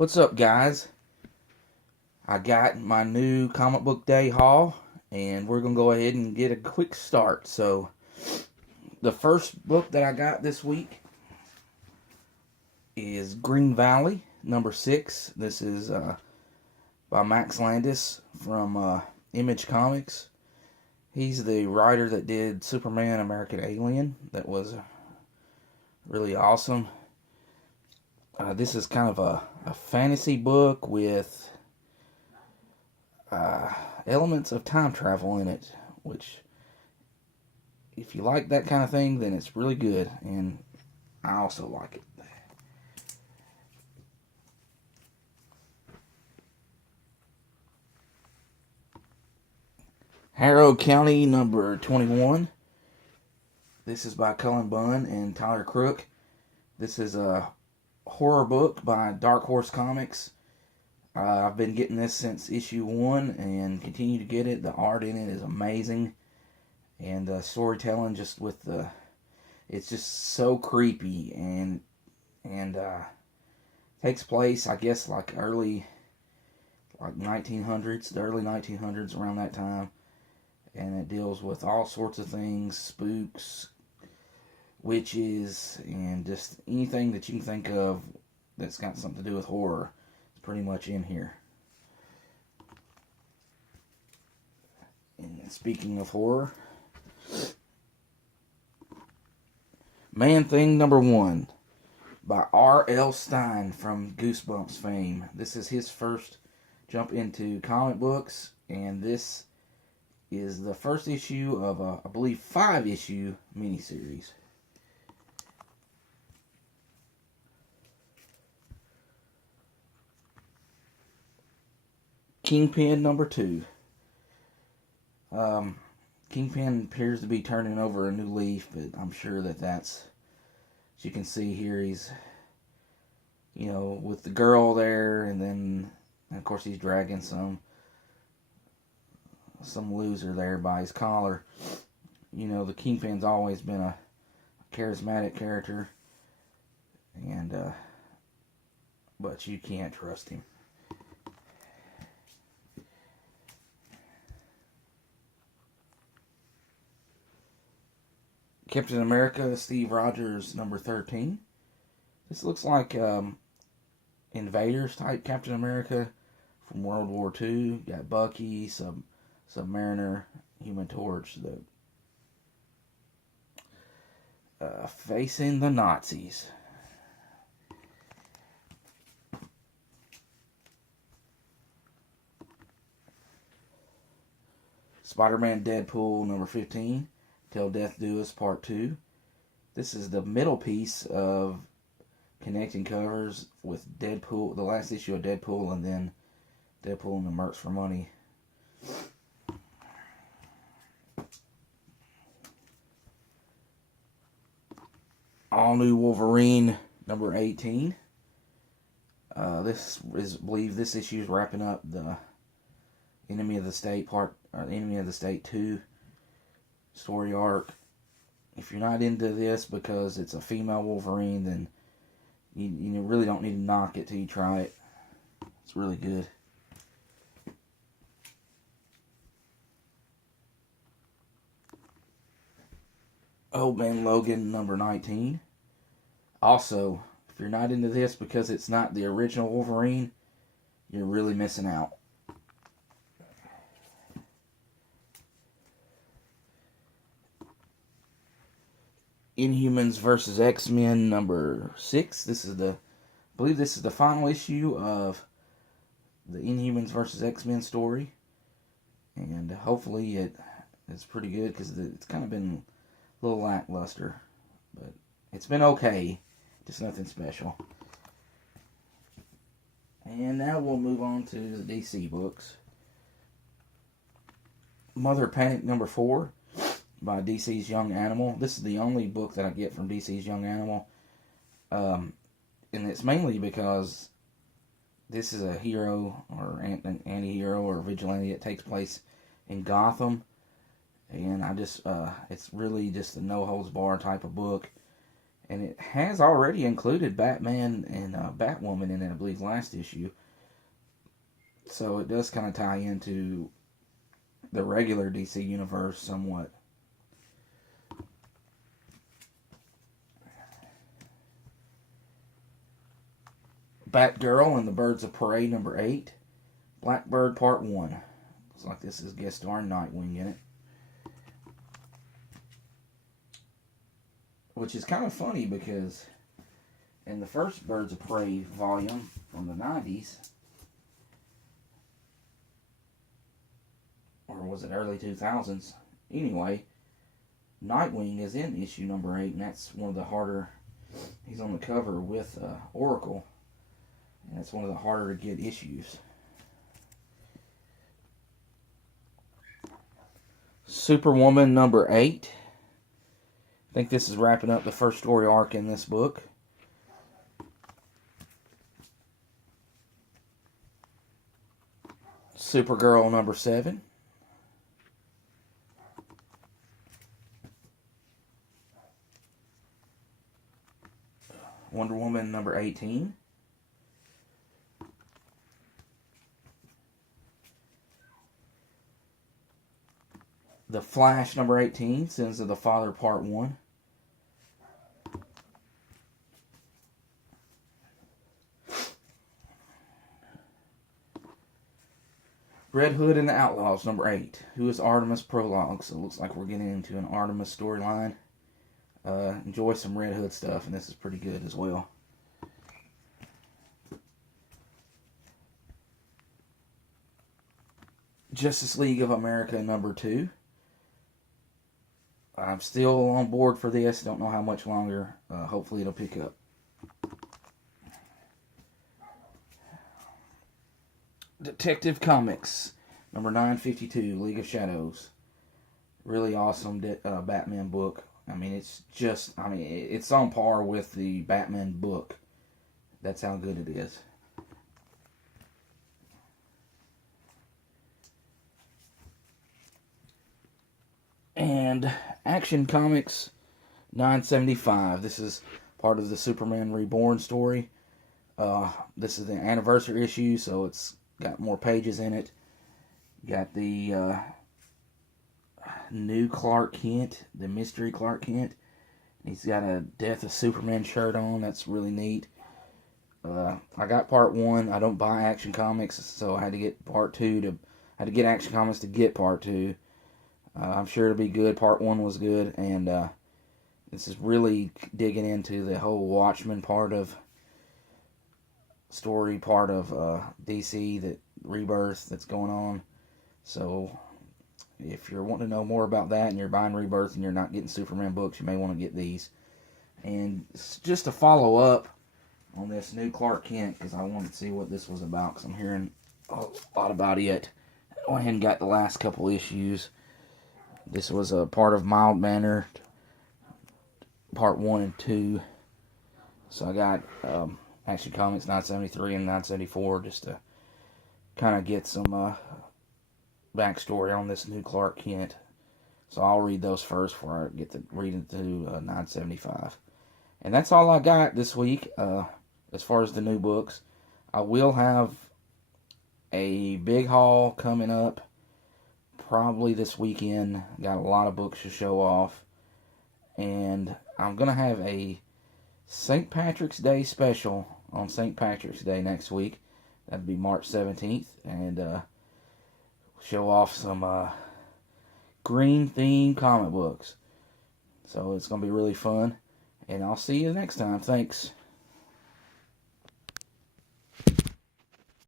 What's up, guys? I got my new comic book day haul, and we're gonna go ahead and get a quick start. So, the first book that I got this week is Green Valley, number 6. This is by Max Landis from Image Comics. He's the writer that did Superman American Alien. That was really awesome. This is kind of a fantasy book with elements of time travel in it, which, if you like that kind of thing, then it's really good, and I also like it. Harrow County, number 21. This is by Cullen Bunn and Tyler Crook. This is a horror book by Dark Horse Comics. I've been getting this since issue 1 and continue to get it. The art in it is amazing, and the storytelling just with it's just so creepy, and takes place, I guess, like 1900s, the early 1900s, around that time, and it deals with all sorts of things, spooks, witches, and just anything that you can think of that's got something to do with horror. It's pretty much in here. And speaking of horror, Man Thing number 1 by R.L. Stine from Goosebumps fame. This is his first jump into comic books, and this is the first issue of a, I believe, 5-issue miniseries. Kingpin number 2. Kingpin appears to be turning over a new leaf, but I'm sure that's, as you can see here, he's, with the girl there, and then, of course, he's dragging some loser there by his collar. The Kingpin's always been a charismatic character, and but you can't trust him. Captain America, Steve Rogers, number 13. This looks like Invaders type Captain America from World War II. Got Bucky, Submariner, Human Torch, facing the Nazis. Spider-Man Deadpool, number 15. Till Death Do Us, Part 2. This is the middle piece of connecting covers with Deadpool, the last issue of Deadpool, and then Deadpool and the Mercs for Money. All New Wolverine, number 18. I believe this issue is wrapping up the Enemy of the State Enemy of the State 2 story arc. If you're not into this because it's a female Wolverine, then you really don't need to knock it till you try it. It's really good. Old Man Logan, number 19. Also, if you're not into this because it's not the original Wolverine, you're really missing out. Inhumans vs. X-Men number 6. I believe this is the final issue of the Inhumans vs. X-Men story, and hopefully it's pretty good because it's kind of been a little lackluster, but it's been okay, just nothing special. And now we'll move on to the DC books. Mother Panic number 4 by DC's Young Animal. This is the only book that I get from DC's Young Animal. And it's mainly because this is a hero or an anti-hero or vigilante that takes place in Gotham. And I just, it's really just a no-holds-barred type of book. And it has already included Batman and Batwoman in it, I believe, last issue. So it does kind of tie into the regular DC universe somewhat. Batgirl and the Birds of Prey number 8. Blackbird Part 1. Looks like this is guest star Nightwing in it. Which is kind of funny because in the first Birds of Prey volume from the 90s, or was it early 2000s? Anyway, Nightwing is in issue number 8, and that's one of the harder. He's on the cover with Oracle, and it's one of the harder to get issues. Superwoman number 8. I think this is wrapping up the first story arc in this book. Supergirl number 7. Wonder Woman number 18. The Flash number 18, Sins of the Father Part 1. Red Hood and the Outlaws number 8. Who is Artemis Prologue? So it looks like we're getting into an Artemis storyline. Enjoy some Red Hood stuff, and this is pretty good as well. Justice League of America number 2. I'm still on board for this. Don't know how much longer. Hopefully it'll pick up. Detective Comics number 952, League of Shadows. Really awesome Batman book. I mean, it's on par with the Batman book. That's how good it is. And Action Comics 975. This is part of the Superman Reborn story. This is the anniversary issue, so it's got more pages in it. Got the new Clark Kent, the mystery Clark Kent. He's got a Death of Superman shirt on. That's really neat. I got part 1. I don't buy Action Comics, so I had to get part 2 I had to get Action Comics to get part 2. I'm sure it'll be good. Part 1 was good, and this is really digging into the whole Watchmen part of DC, that Rebirth that's going on. So if you're wanting to know more about that and you're buying Rebirth and you're not getting Superman books, you may want to get these. And just to follow up on this new Clark Kent, because I wanted to see what this was about, because I'm hearing a lot about it. I went ahead and got the last couple issues. This was a part of Mild Mannered, part 1 and 2. So I got Action Comics 973 and 974 just to kind of get some backstory on this new Clark Kent. So I'll read those first before I get to read into 975. And that's all I got this week as far as the new books. I will have a big haul coming up probably this weekend. Got a lot of books to show off. And I'm going to have a St. Patrick's Day special on St. Patrick's Day next week. That'd be March 17th. And show off some green-themed comic books. So it's going to be really fun. And I'll see you next time. Thanks.